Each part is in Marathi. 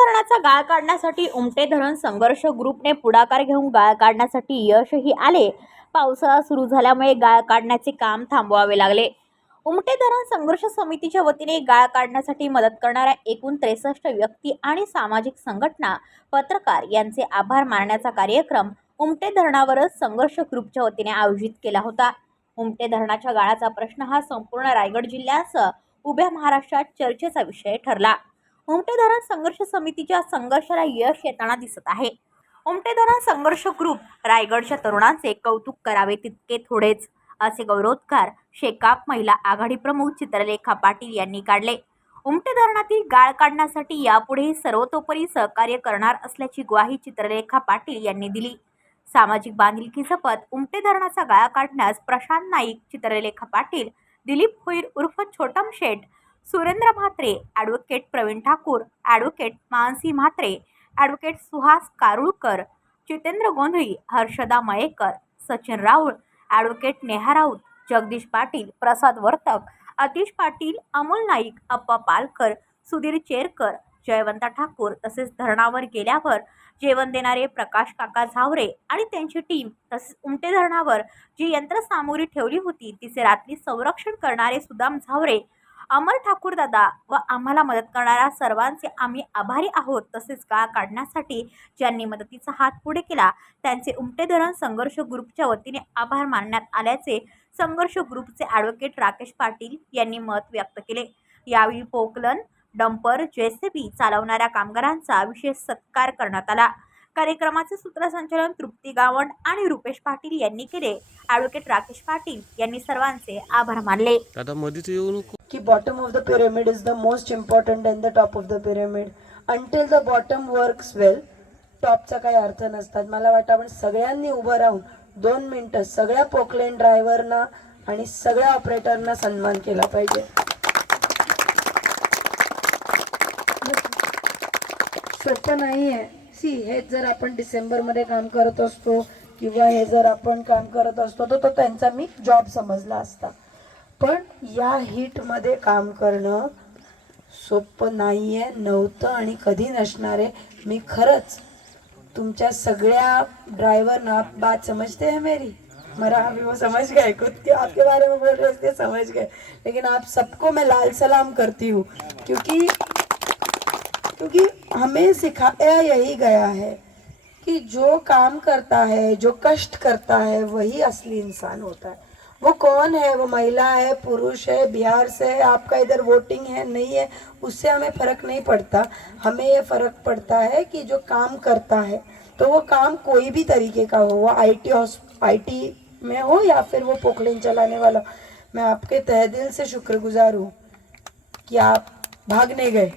धरणाचा गाळ काढण्यासाठी उमटे धरण संघर्ष ग्रुपने पुढाकार घेऊन गाळ काढण्यासाठी यशही आले. पावसाळा सुरू झाल्यामुळे गाळ काढण्याचे काम थांबवावे लागले. उमटे धरण संघर्ष समितीच्या वतीने गाळ काढण्यासाठी मदत करणाऱ्या एकूण त्रेसष्ट व्यक्ती आणि सामाजिक संघटना पत्रकार यांचे आभार मानण्याचा कार्यक्रम उमटे धरणावरच संघर्ष ग्रुपच्या वतीने आयोजित केला होता. उमटे धरणाच्या गाळाचा प्रश्न हा संपूर्ण रायगड जिल्ह्यासह उभ्या महाराष्ट्रात चर्चेचा विषय ठरला. उमटे धरण संघर्ष समितीच्या संघर्षाला यश येताना दिसत आहे. उमटे धरण संघर्ष ग्रुप रायगडच्या तरुणांचे कौतुक करावे तितके थोडेच असे गौरवोद्गार शेकाप महिला आघाडी प्रमुख चित्रलेखा पाटील यांनी काढले. उमटे धरणातील गाळ काढण्यासाठी यापुढे सर्वतोपरी सहकार्य करणार असल्याची ग्वाही चित्रलेखा पाटील यांनी दिली. सामाजिक बांधिलकी जपत उमटे धरणाचा गाळा काढण्यास प्रशांत नाईक चित्रलेखा पाटील दिलीप होईर उर्फ Chhotam Sheth Surendra Mhatre advocate Pravin Thakur advocate Mansi Mhatre advocate Suhas Karulkar Jitendra Gondhali Harshada Mayekar Sachin Raul advocate Neha Raut Jagdish Patil Prasad Vartak Atish Patil Amol Naik Appa Palkar Sudhir Cherkar Jaywant Thakur तसेच धरणावर गेल्यावर जेवण देणारे प्रकाश काका झावरे आणि त्यांची टीम तसेच उमटे धरणावर जी यंत्रसामुग्री ठेवली होती तिचे रात्री संरक्षण करणारे सुदाम झावरे अमर ठाकूर दादा व आम्हाला मदत करणाऱ्या सर्वांचे आम्ही आभारी आहोत तसेच गाळ काढण्यासाठी ज्यांनी मदतीचा हात पुढे केला त्यांचे उमटे धरण संघर्ष ग्रुपच्या वतीने आभार मानण्यात आल्याचे संघर्ष ग्रुपचे ॲडव्होकेट राकेश पाटील यांनी मत व्यक्त केले. यावेळी पोकलन डंपर जेसीबी चालवणाऱ्या कामगारांचा विशेष सत्कार करण्यात आला. कार्यक्रमाचे सूत्रसंचालन तृप्ती गावंड आणि रुपेश पाटील यांनी केले. ॲडव्होकेट राकेश पाटील यांनी सर्वांचे आभार मानले. दादा मध्येच येऊ नको की bottom of the pyramid is the most important and the top of the pyramid. Until the bottom works well टॉपचा काही अर्थ नसतात. मला वाटतं आपण सगळ्यांनी उभं राहून दोन मिनटं सगळ्या पोकलेन ड्रायव्हरना आणि सगळ्या ऑपरेटरना सन्मान केला पाहिजे. सोपं नाही आहे सी हे जर आपण डिसेंबरमध्ये काम करत असतो किंवा हे जर आपण काम करत असतो तर तो त्यांचा मी जॉब समजला असता. पण या हीटमध्ये काम करणं सोपं नाही आहे नव्हतं आणि कधी नसणार. आहे मी खरंच तुमच्या सगळ्या ड्रायव्हरना बात समझते हैं मेरी? मरा अभी वो समझ गए खुद के आपके बारे में बोल रहे हो, समझ गए लेकिन आप सबको मैं लाल सलाम करती हूँ क्योंकि क्योंकि हमें सिखाया यही गया है कि जो काम करता है, जो कष्ट करता है, वही असली इंसान होता है। वो कौन है? वो महिला है, पुरुष है, बिहार से है, आपका इधर वोटिंग है, नहीं है, उससे हमें फ़र्क नहीं पड़ता। हमें ये फ़र्क पड़ता है कि जो काम करता है तो वो काम कोई भी तरीके का हो, वो आई टी आई टी में हो या फिर वो पोखलेन चलाने वाला। मैं आपके तहे दिल से शुक्रगुजार हूँ कि आप भाग नहीं गए।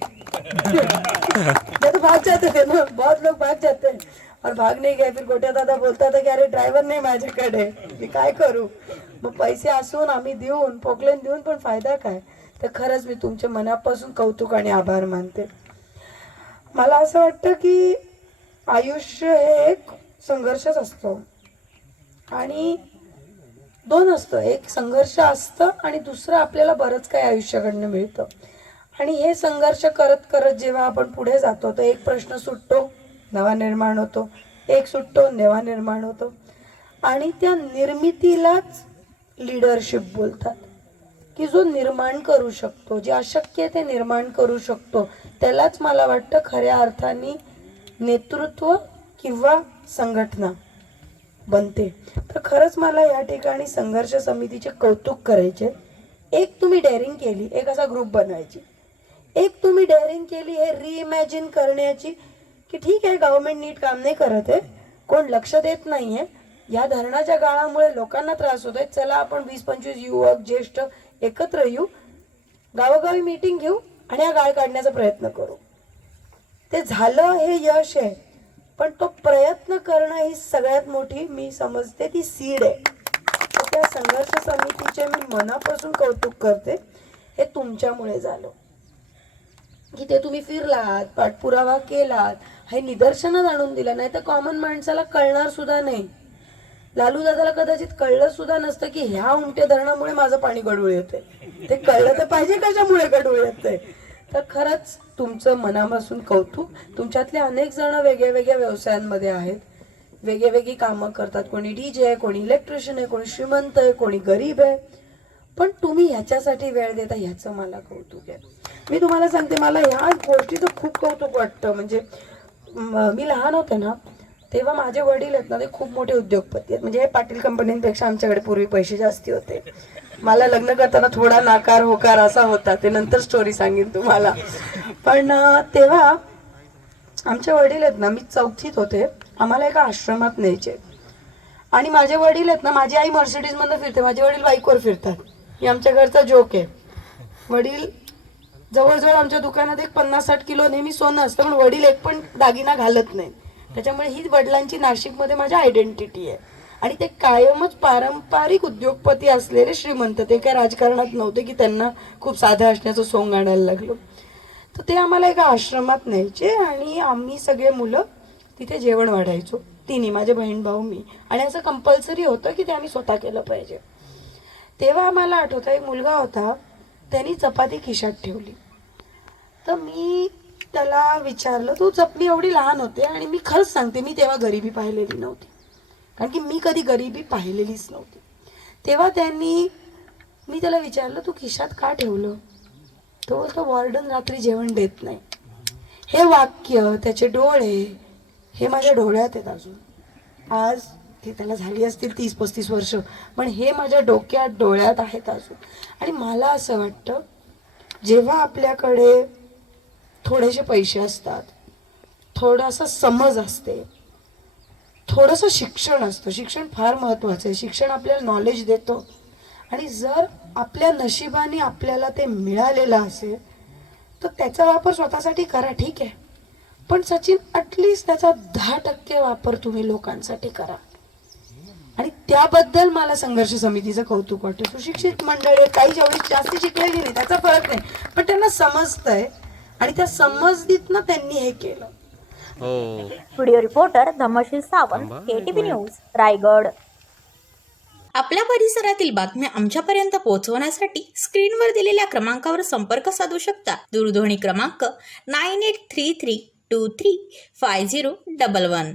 नहीं तो भाग जाते थे ना बहुत लोग भाग जाते हैं। और भाग नहीं गए फिर गोट्या दादा बोलता था की अरे ड्रायव्हर नाही माझ्याकडे मी काय करू? मग पैसे असून आम्ही देऊन पोकलेन देऊन पण फायदा काय? तर खरंच मी तुमच्या मनापासून कौतुक आणि आभार मानते. मला असं वाटतं की आयुष्य हे एक संघर्षच असतो. आणि दोन असतं. एक संघर्ष असतं आणि दुसरं आपल्याला बरंच काही आयुष्याकडनं मिळतं. आणि हे संघर्ष करत करत जेव्हा आपण पुढे जातो तर एक प्रश्न सुटतो नवा निर्माण होतो. एक सुटतो नवा निर्माण होतो. आणि त्या निर्मितीलाच लिडरशिप बोलतात. की जो निर्माण करू शकतो जे अशक्य ते निर्माण करू शकतो त्यालाच मला वाटतं खऱ्या अर्थाने नेतृत्व किंवा संघटना बनते. तर खरंच मला या ठिकाणी संघर्ष समितीचे कौतुक करायचे. एक तुम्ही डेअरिंग केली एक असा ग्रुप बनवायची. एक तुम्ही डेअरिंग केली हे रिइमॅजिन करण्याची की ठीक आहे गव्हर्नमेंट नीट काम नाही करत आहे. कोण लक्ष देत नाही आहे या धरणाच्या गाळामुळे लोकांना त्रास होतोय. चला आपण वीस पंचवीस युवक ज्येष्ठ एकत्र येऊ. गावोगावी मीटिंग घेऊ आणि हा गाळ काढण्याचा प्रयत्न करू. ते झालं हे यश आहे. पण तो प्रयत्न करणं ही सगळ्यात मोठी मी समजते ती सीड आहे. त्या संघर्ष समितीचे मी मनापासून कौतुक करते. हे तुमच्यामुळे झालं. की ते तुम्ही फिरलात पाठपुरावा केलात हे निदर्शनात आणून दिलं. नाही तर कॉमन माणसाला कळणार सुद्धा नाही. लालू दादाला कदाचित कळलं सुद्धा नसतं की ह्या उमट्या धरणामुळे माझं पाणी गडूळ येते ते कळलं तर पाहिजे कशामुळे गडूळ येते तर खरंच तुमचं मनापासून कौतुक. तुमच्यातले अनेक जण वेगळ्या वेगळ्या व्यवसायांमध्ये आहेत. वेगळी वेगळी कामं करतात. कोणी डीजे आहे कोणी इलेक्ट्रिशियन आहे कोणी श्रीमंत आहे कोणी गरीब आहे. पण तुम्ही ह्याच्यासाठी वेळ देता ह्याचं मला कौतुक आहे. मी तुम्हाला सांगते मला ह्या गोष्टीचं खूप कौतुक वाटतं. म्हणजे मी लहान होते ना तेव्हा माझे वडील आहेत ना ते खूप मोठे उद्योगपती आहेत. म्हणजे हे पाटील कंपनींपेक्षा आमच्याकडे पूर्वी पैसे जास्ती होते. मला लग्न करताना थोडा नाकार होकार असा होता. ते नंतर स्टोरी सांगेन तुम्हाला. पण तेव्हा आमचे वडील आहेत ना मी चौथीत होते. आम्हाला एका आश्रमात न्यायचे. आणि माझे वडील आहेत ना माझी आई मर्सिडीजमधनं फिरते. माझे वडील बाईकवर फिरतात. ही आमच्या घरचा जोक आहे. वडील जवळजवळ आमच्या दुकानात एक पन्नास साठ किलो नेहमी सोनं असतं पण वडील एक पण दागिना घालत नाही त्याच्यामुळे ही वडिलांची नाशिकमध्ये माझी आयडेंटिटी आहे. आणि ते कायमच पारंपरिक उद्योगपती असलेले श्रीमंत. ते काय राजकारणात नव्हते की त्यांना खूप साधं असण्याचं सोंग आणायला लागलो. तर ते आम्हाला एका आश्रमात न्यायचे आणि आम्ही सगळे मुलं तिथे जेवण वाढायचो. तिन्ही माझे बहीण भाऊ मी. आणि असं कंपल्सरी होतं की ते आम्ही स्वतः केलं पाहिजे. तेव्हा आम्हाला आठवतं एक मुलगा होता त्यांनी चपाती खिशात ठेवली. तर मी त्याला विचारलं तू चपली एवढी लहान होते आणि मी खरंच सांगते मी तेव्हा गरिबी पाहिलेली नव्हती. कारण की मी कधी गरिबी पाहिलेलीच नव्हती. तेव्हा त्यांनी मी त्याला विचारलं तू खिशात का ठेवलं? तो बोलतो वॉर्डन रात्री जेवण देत नाही. हे वाक्य त्याचे डोळे हे माझ्या डोळ्यात आहेत अजून. आज ते त्याला झाली असतील तीस पस्तीस वर्ष. पण हे माझ्या डोक्यात डोळ्यात आहेत अजून. आणि मला असं वाटतं जेव्हा आपल्याकडे थोडेसे पैसे असतात थोडासा समज असते थोडंसं शिक्षण असतं शिक्षण फार महत्त्वाचं आहे. शिक्षण आपल्याला नॉलेज देतं. आणि जर आपल्या नशिबाने आपल्याला ते मिळालेलं असेल तर त्याचा वापर स्वतःसाठी करा ठीक आहे. पण सचिन अटलिस्ट त्याचा दहा टक्के वापर तुम्ही लोकांसाठी करा. आणि त्याबद्दल मला संघर्ष समितीचं कौतुक वाटतं. सुशिक्षित मंडळी काही जेवढी जास्त शिकलेली नाही त्याचा फरक नाही. पण त्यांना समजतंय आणि त्या समजतीतनं त्यांनी हे केलं. Video reporter Dhamsheel Sawant K T V news Raigad. आपल्या परिसरातील बातम्या आमच्यापर्यंत पोहोचवण्यासाठी स्क्रीनवर दिलेल्या क्रमांकावर संपर्क साधू शकता. दूरध्वनी क्रमांक nine eight three three two three five zero double one